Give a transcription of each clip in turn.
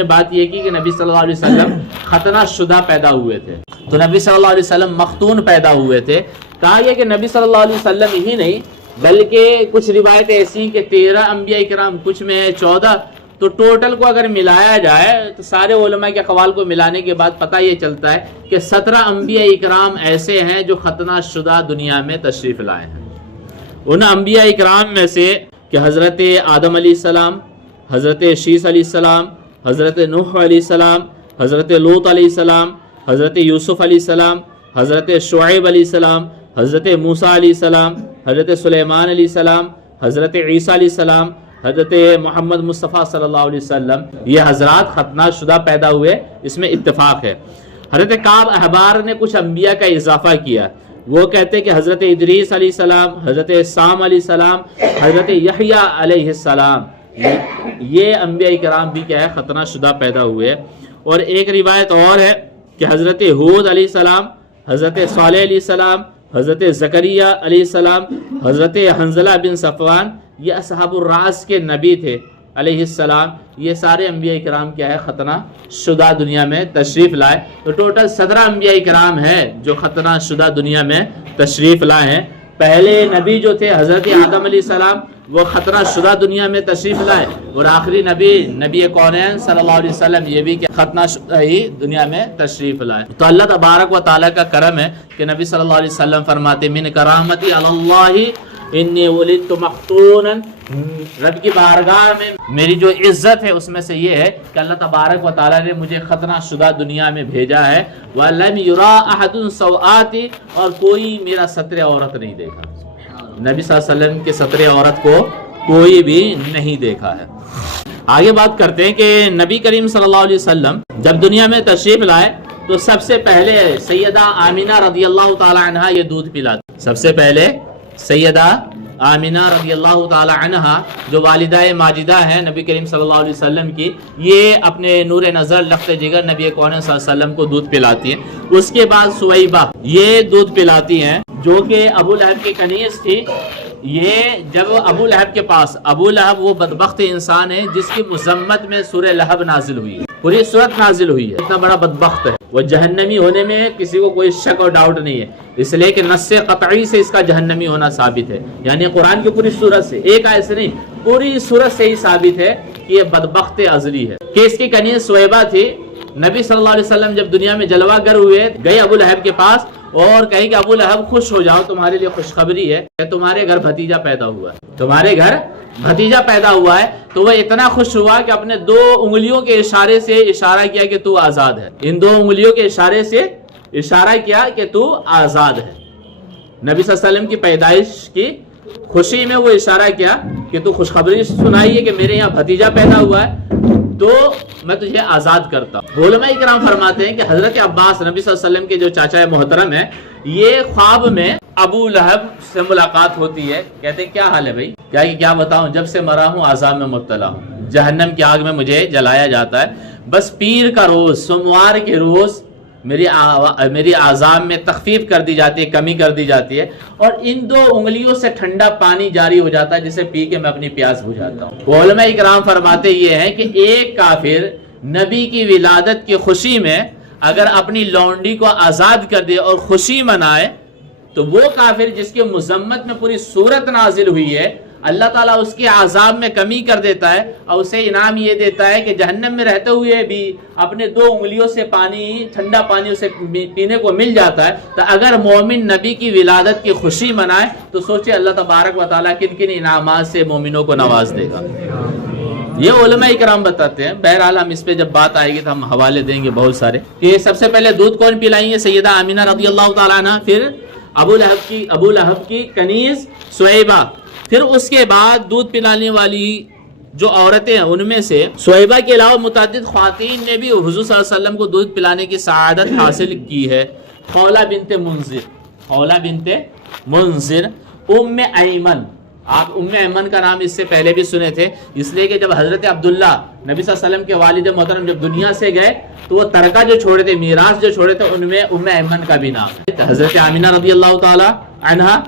نے بات یہ کی کہ نبی صلی اللہ علیہ وسلم ختنہ شدہ پیدا ہوئے تھے، تو نبی صلی اللہ علیہ وسلم مختون پیدا ہوئے تھے. کہا یہ کہ نبی صلی اللہ علیہ وسلم ہی نہیں بلکہ کچھ روایتیں ایسی ہیں کہ 13 انبیاء کرام، کچھ میں ہے 14، تو ٹوٹل کو اگر ملایا جائے تو سارے علماء کے اقوال کو ملانے کے بعد پتہ یہ چلتا ہے کہ 17 انبیاء کرام ایسے ہیں جو ختنہ شدہ دنیا میں تشریف لائے ہیں. ان انبیاء کرام میں سے کہ حضرت آدم علیہ السلام، حضرت شیس علیہ السلام، حضرت نوح علیہ السلام، حضرت لوط علیہ السلام، حضرت یوسف علیہ السلام، حضرت شعیب علیہ السلام، حضرت موسیٰ علیہ السلام، حضرت سلیمان علیہ السلام، حضرت عیسیٰ علیہ السلام، حضرت محمد مصطفیٰ صلی اللہ علیہ وسلم، یہ حضرات ختنہ شدہ پیدا ہوئے، اس میں اتفاق ہے. حضرت کعب احبار نے کچھ انبیاء کا اضافہ کیا، وہ کہتے ہیں کہ حضرت ادریس علیہ السلام، حضرت سام علیہ السلام، حضرت یحییٰ علیہ السلام، یہ انبیاء کرام بھی کیا ہے ختنہ شدہ پیدا ہوئے. اور ایک روایت اور ہے کہ حضرت ہود علیہ السلام، حضرت صالح علیہ السلام، حضرت زکریا علیہ السلام، حضرت حنظلہ بن صفوان، یہ اصحاب الراس کے نبی تھے علیہ السلام. یہ سارے انبیاء کرام کیا ہے ختنہ شدہ دنیا میں تشریف لائے. تو ٹوٹل 17 انبیاء کرام ہیں جو ختنہ شدہ دنیا میں تشریف لائے ہیں. پہلے نبی جو تھے حضرت آدم علیہ السلام وہ ختنہ شدہ دنیا میں تشریف لائے، اور آخری نبی کونین صلی اللہ علیہ وسلم یہ بھی ختنہ شدہ ہی دنیا میں تشریف لائے. تو اللہ تبارک و تعالیٰ کا کرم ہے کہ نبی صلی اللہ علیہ وسلم فرماتے من کرامتی علی اللہ انی ولدت مختونا، رب کی بارگاہ میں میری جو عزت ہے اس میں سے یہ ہے کہ اللہ تبارک و تعالیٰ نے مجھے ختنہ شدہ دنیا میں بھیجا ہے. وَلَمْ يُرَا أَحَدٌ سَوْآتِ، اور کوئی میرا ستر عورت نہیں دیکھا. نبی صلی اللہ علیہ وسلم کے ستر عورت کو کوئی بھی نہیں دیکھا ہے. آگے بات کرتے ہیں کہ نبی کریم صلی اللہ علیہ وسلم جب دنیا میں تشریف لائے تو سب سے پہلے سیدہ آمینہ رضی اللہ تعالی عنہ یہ دودھ پلاتی. سب سے پہلے سیدہ آمینہ رضی اللہ تعالی عنہ جو والدہ ماجدہ ہے نبی کریم صلی اللہ علیہ وسلم کی، یہ اپنے نور نظر لخت جگر نبی کون صلی اللہ علیہ وسلم کو دودھ پلاتی ہیں. اس کے بعد سویبہ یہ دودھ پلاتی ہیں جو کہ ابو لہب کی کنیز تھی. یہ جب ابو لہب کے پاس، ابو لہب وہ بدبخت انسان ہے جس کی مذمت میں سورہ لہب نازل ہوئی ہے، پوری سورت نازل ہوئی ہے. اتنا بڑا بدبخت ہے، وہ جہنمی ہونے میں کسی کو کوئی شک اور ڈاؤٹ نہیں ہے، اس لیے کہ نص قطعی سے اس کا جہنمی ہونا ثابت ہے. یعنی قرآن کی پوری سورت سے، ایک آیت سے نہیں، پوری سورت سے ہی ثابت ہے کہ یہ بدبخت ازلی ہے. کہ اس کی کنیز سویبہ تھی. نبی صلی اللہ علیہ وسلم جب دنیا میں جلوہ گر ہوئے، گئے ابو لہب کے پاس اور کہیں کہ ابو لہب خوش ہو جاؤ، تمہارے لیے خوشخبری ہے کہ تمہارے گھر بھتیجا پیدا ہوا ہے، تمہارے گھر بھتیجا پیدا ہوا ہے. تو وہ اتنا خوش ہوا کہ اپنے 2 انگلیوں کے اشارے سے اشارہ کیا کہ تو آزاد ہے. ان 2 انگلیوں کے اشارے سے اشارہ کیا کہ تو آزاد ہے. نبی صلی اللہ علیہ وسلم کی پیدائش کی خوشی میں وہ اشارہ کیا کہ تو خوشخبری سنائیے کہ میرے یہاں بھتیجا پیدا ہوا ہے تو میں تجھے آزاد کرتا ہوں. علماء کرام فرماتے ہیں کہ حضرت عباس نبی صلی اللہ علیہ وسلم کے جو چاچا محترم ہیں، یہ خواب میں ابو لہب سے ملاقات ہوتی ہے. کہتے ہیں کیا حال ہے بھائی؟ کیا بتاؤں، جب سے مرا ہوں عذاب میں مبتلا ہوں، جہنم کی آگ میں مجھے جلایا جاتا ہے. بس پیر کا روز، سوموار کے روز میری عذاب میں تخفیف کر دی جاتی ہے، کمی کر دی جاتی ہے، اور ان 2 انگلیوں سے ٹھنڈا پانی جاری ہو جاتا ہے جسے پی کے میں اپنی پیاس بجھاتا ہوں. علماء کرام فرماتے یہ ہیں کہ ایک کافر نبی کی ولادت کی خوشی میں اگر اپنی لونڈی کو آزاد کر دے اور خوشی منائے تو وہ کافر جس کی مذمت میں پوری سورت نازل ہوئی ہے، اللہ تعالیٰ اس کے عذاب میں کمی کر دیتا ہے اور اسے انعام یہ دیتا ہے کہ جہنم میں رہتے ہوئے بھی اپنے 2 انگلیوں سے پانی، ٹھنڈا پانی اسے پینے کو مل جاتا ہے. تو اگر مومن نبی کی ولادت کی خوشی منائے تو سوچے اللہ تبارک و تعالیٰ کن کن انعامات سے مومنوں کو نواز دے گا. یہ علماء کرام بتاتے ہیں. بہرحال ہم اس پہ جب بات آئے گی تو ہم حوالے دیں گے بہت سارے. کہ سب سے پہلے دودھ کون پلائیں گے؟ سیدہ آمینہ رضی اللہ تعالیٰ عنہ، پھر ابو لہب کی کنیز سویبہ، پھر اس کے بعد دودھ پلانے والی جو عورتیں ہیں ان میں سے سویبہ کے علاوہ متعدد خواتین نے بھی حضور صلی اللہ علیہ وسلم کو دودھ پلانے کی سعادت حاصل کی ہے. خولہ بنت منذر، ام ایمن. آپ ام ایمن کا نام اس سے پہلے بھی سنے تھے، اس لیے کہ جب حضرت عبداللہ نبی صلی اللہ علیہ وسلم کے والد محترم جب دنیا سے گئے تو وہ ترکہ جو چھوڑے تھے، میراث جو چھوڑے تھے، ان میں ام ایمن کا بھی نام ہے. حضرت آمینہ رضی اللہ تعالی عنہا،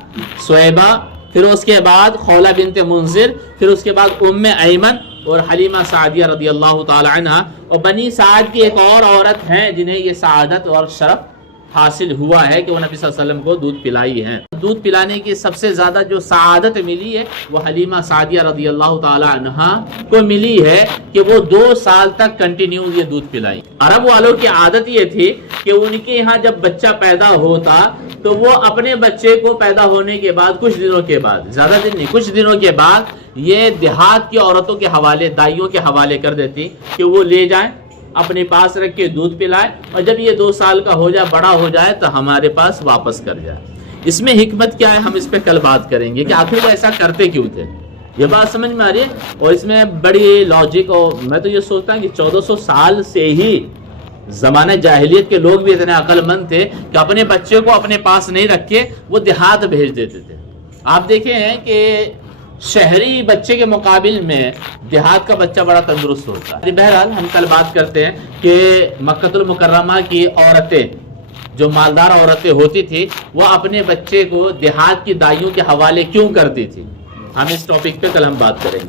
سویبہ، پھر اس کے بعد خولہ بنت منذر، پھر اس کے بعد ام ایمن، اور حلیمہ سعدیہ رضی اللہ تعالی عنہ، اور بنی سعد کی ایک اور عورت ہیں جنہیں یہ سعادت اور شرف حاصل ہوا ہے کہ وہ نبی صلی اللہ علیہ وسلم کو دودھ پلائی ہیں۔ دودھ پلانے کی سب سے زیادہ جو سعادت ملی ہے وہ حلیمہ سعدیہ رضی اللہ تعالی عنہ کو ملی ہے کہ وہ 2 سال تک کنٹینیو یہ دودھ پلائی۔ عرب والوں کی عادت یہ تھی کہ ان کے یہاں جب بچہ پیدا ہوتا تو وہ اپنے بچے کو پیدا ہونے کے بعد کچھ دنوں کے بعد، زیادہ دن نہیں، کچھ دنوں کے بعد یہ دیہات کی عورتوں کے حوالے، دائیوں کے حوالے کر دیتی کہ وہ لے جائیں، اپنے پاس رکھ کے دودھ پلائے، اور جب یہ 2 سال کا ہو جائے، بڑا ہو جائے تو ہمارے پاس واپس کر جائے۔ اس میں حکمت کیا ہے ہم اس پہ کل بات کریں گے کہ آخر وہ ایسا کرتے کیوں تھے، یہ بات سمجھ میں آ رہی ہے۔ اور اس میں بڑی لاجک، اور میں تو یہ سوچتا ہوں کہ 1400 سال سے ہی زمانہ جاہلیت کے لوگ بھی اتنے عقل مند تھے کہ اپنے بچے کو اپنے پاس نہیں رکھ کے وہ دیہات بھیج دیتے تھے۔ آپ دیکھیں ہیں کہ شہری بچے کے مقابل میں دیہات کا بچہ بڑا تندرست ہوتا ہے۔ بہرحال ہم کل بات کرتے ہیں کہ مکہ المکرمہ کی عورتیں، جو مالدار عورتیں ہوتی تھی، وہ اپنے بچے کو دیہات کی دائیوں کے حوالے کیوں کرتی تھی۔ ہم اس ٹاپک پہ کل ہم بات کریں گے۔